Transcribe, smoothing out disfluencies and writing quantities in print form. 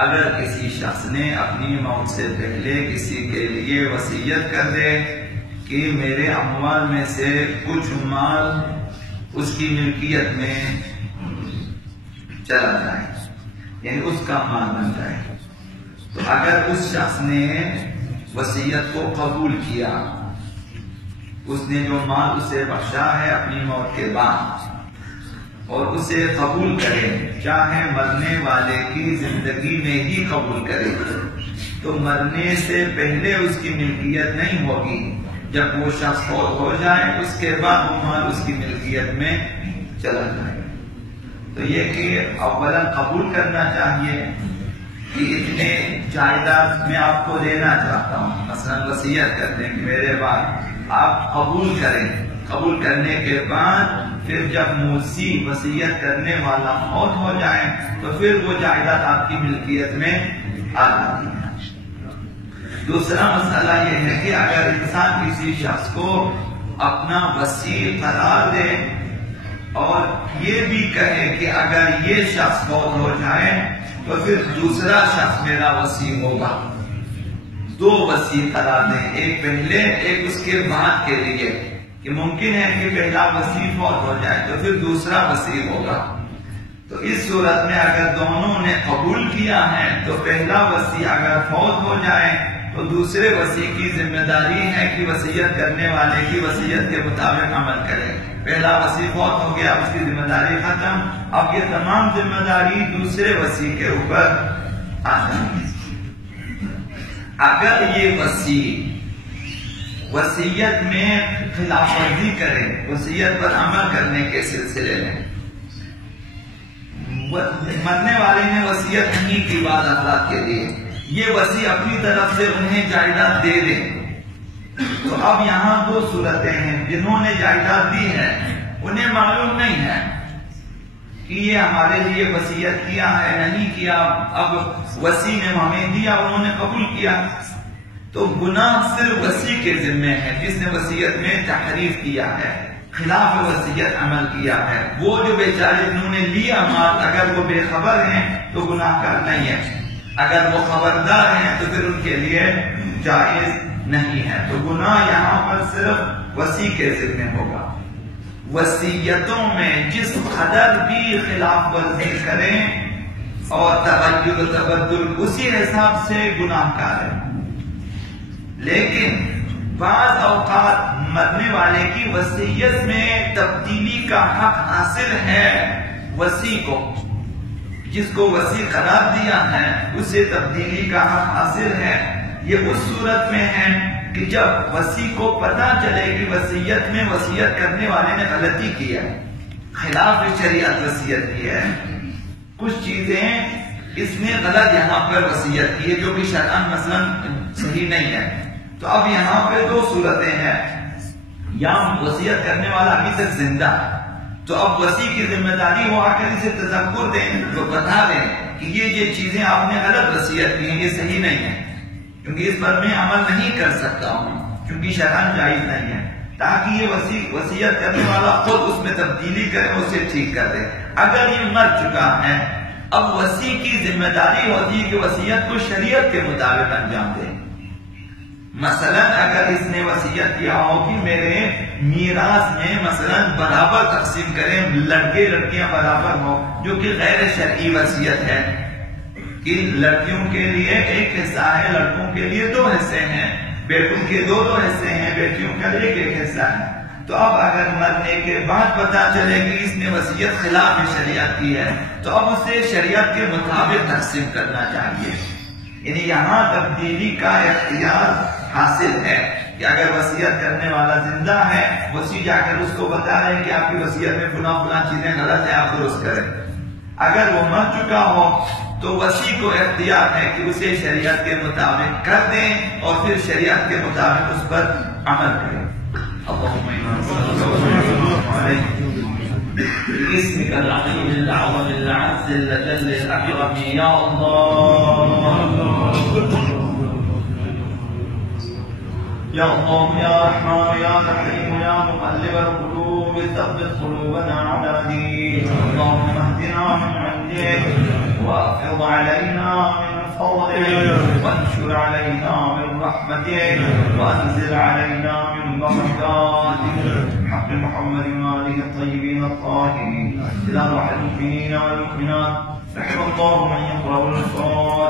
اگر کسی شخص نے اپنی موت سے پہلے کسی کے لیے وصیت کر دے کہ میرے اموال میں سے کچھ مال اس کی ملکیت میں چلا جائے، یعنی اس کا مال بن جائے، تو اگر اس شخص نے وصیت کو قبول کیا، اس نے جو مال اسے بخشا ہے اپنی موت کے بعد، اور اسے قبول کرے، چاہے مرنے والے کی زندگی میں ہی قبول کرے، تو مرنے سے پہلے اس کی ملکیت نہیں ہوگی، جب وہ شخص فوت ہو جائے اس کے بعد وہ مال اس کی ملکیت میں چلا جائے۔ تو یہ کہ اولا قبول کرنا چاہیے کہ اتنے جائیداد میں آپ کو دینا چاہتا ہوں، مثلا وصیت کر دیں کہ میرے بعد آپ قبول کریں، قبول کرنے کے بعد پھر جب موصی وصیت کرنے والا موت ہو جائے تو پھر وہ جائیداد آپ کی ملکیت میں آ جاتی ہے۔ دوسرا مسئلہ یہ ہے کہ اگر انسان کسی شخص کو اپنا وصی قرار دے اور یہ بھی کہے کہ اگر یہ شخص فوت ہو جائے تو پھر دوسرا شخص میرا وصی ہوگا، دو وصی قرار دیں، ایک پہلے ایک اس کے بعد کے لیے، کہ ممکن ہے کہ پہلا وصی فوت ہو جائے تو پھر دوسرا وصی ہوگا۔ تو اس صورت میں اگر دونوں نے قبول کیا ہے تو پہلا وصی اگر فوت ہو جائے تو دوسرے وصی کی ذمہ داری ہے کہ وصیت کرنے والے کی وصیت کے مطابق عمل کرے۔ پہلا وصی فوت ہو گیا، اس کی ذمہ داری ختم، اب یہ تمام ذمہ داری دوسرے وصی کے اوپر آ جائے گی۔ اگر یہ وصی وصیت میں خلاف ورزی کرے، وصیت پر عمل کرنے کے سلسلے میں، مرنے والے نے وصیت نہیں کی بعض افراد کے لیے، یہ وصی اپنی طرف سے انہیں جائیداد دے دے، تو اب یہاں دو صورتیں ہیں۔ جنہوں نے جائیداد دی ہے انہیں معلوم نہیں ہے کہ یہ ہمارے لیے وصیت کیا ہے نہیں کیا، اب وصی نے ہمیں دیا، انہوں نے قبول کیا، تو گناہ صرف وصی کے ذمے ہے جس نے وصیت میں تحریف کیا ہے، خلاف وصیت عمل کیا ہے۔ وہ جو بیچارے جنہوں نے لیا مال اگر وہ بے خبر ہیں تو گناہ کار نہیں ہے، اگر وہ خبردار ہیں تو پھر ان کے لیے جائز نہیں ہے۔ تو گناہ یہاں پر صرف وصی کے ذمے ہوگا۔ وصیتوں میں جس قدر بھی خلاف ورزی کریں اور تغیر و تبدل اسی حساب سے گناہ کار ہے، لیکن بعض اوقات مرنے والے کی وصیت میں تبدیلی کا حق حاصل ہے وصی کو، جس کو وصی قرار دیا ہے اسے تبدیلی کا حق حاصل ہے۔ یہ اس صورت میں ہے کہ جب وصی کو پتہ چلے کہ وصیت میں وصیت کرنے والے نے غلطی کی ہے، خلاف شریعت وصیت کی ہے، کچھ چیزیں اس نے غلط یہاں پر وصیت کی ہے جو کہ شرعاً مثلا صحیح نہیں ہے، تو اب یہاں پہ دو صورتیں ہیں، یا وصیت کرنے والا ابھی تک زندہ، تو اب وصی کی ذمہ داری وہ آ کر اسے تذکر دیں، تو بتا دیں کہ یہ چیزیں آپ نے غلط وصیت کی ہیں، یہ صحیح نہیں ہے، کیونکہ اس پر میں عمل نہیں کر سکتا ہوں کیونکہ شرعاً جائز نہیں ہے، تاکہ یہ وصیت کرنے والا خود اس میں تبدیلی کرے، اسے ٹھیک کر دے۔ اگر یہ مر چکا ہے اب وصی کی ذمہ داری ہوتی ہے کہ وصیت کو شریعت کے مطابق انجام دے۔ مثلا اگر اس نے وصیت کیا ہو کہ میرے میراث میں مثلا برابر تقسیم کریں، لڑکے لڑکیاں برابر ہو، جو کہ غیر شرعی وصیت ہے کہ لڑکیوں کے لیے ایک حصہ ہے، لڑکوں کے لیے 2 حصے ہیں، بیٹوں کے 2 حصے ہیں، بیٹیوں کا ایک حصہ ہے، تو اب اگر مرنے کے بعد پتا چلے کہ اس نے وصیت خلاف شریعت کی ہے تو اب اسے شریعت کے مطابق تقسیم کرنا چاہیے۔ یعنی یہاں تبدیلی کا اختیار حاصل ہے کہ اگر وصیت کرنے والا زندہ ہے، وصی جا کر اس کو بتا رہے کہ آپ کی وصیت میں فلاں چیزیں غلط ہیں، آپ درست کریں۔ اگر وہ مر چکا ہو تو وصی کو اختیار ہے کہ اسے شریعت کے مطابق کر دیں اور پھر شریعت کے مطابق اس پر عمل کریں۔ اللهم باسمك العظيم الأعظم الأعز الأجل الأكرم يا الله يا الله يا رحمن يا رحيم يا مقلب القلوب ثبت قلوبنا على دينك اللهم اهدنا من عندك وافض علينا من فضلك وانشر علينا من رحمتك وانزل علينا من بركاتك بحق محمد وآله الطيبين الطاهرين إلى روح المؤمنين والمؤمنات. رحم الله من يقرأ الفاتحة.